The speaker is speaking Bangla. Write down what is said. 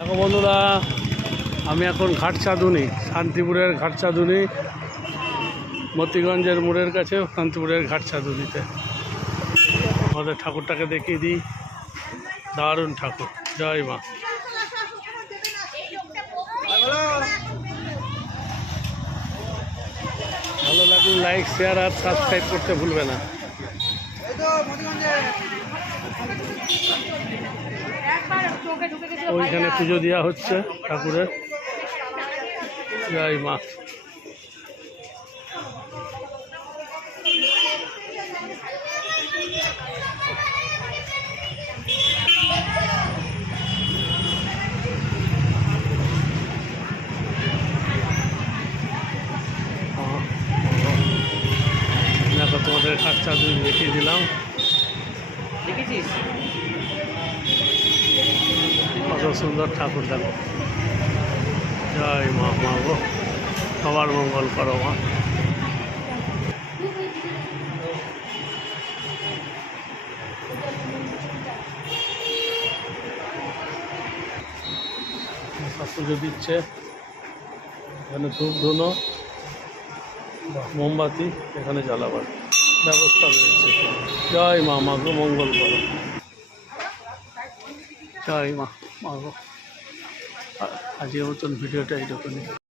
দেখো বন্ধুরা, আমি এখন ঘাটচাঁদুনি, শান্তিপুরের ঘাটচাঁদুনি, মতিগঞ্জের মোড়ের কাছে শান্তিপুরের ঘাটচাঁদুনিতে আমাদের ঠাকুরটাকে দেখিয়ে দিই। দারুণ ঠাকুর, জয় মা। ভালো লাগলে লাইক, শেয়ার আর সাবস্ক্রাইব করতে ভুলবে না। ওইখানে পুজো দেওয়া হচ্ছে ঠাকুরের। জয় মা। দেখো তোমাদের ঘাটচাঁদুনি দেখিয়ে দিলাম। দেখেছিস কত সুন্দর ঠাকুর, দেখো। জয় মা। মা গো, সবার মঙ্গল করো মা। পুজো দিচ্ছে, এখানে ধূপ ধুনো মোমবাতি এখানে জ্বালাবার ব্যবস্থা রয়েছে। জয় মা। মা গো, মঙ্গল করো। জয় মা। মা গো, আজকের মতন ভিডিওটা এইরকমই।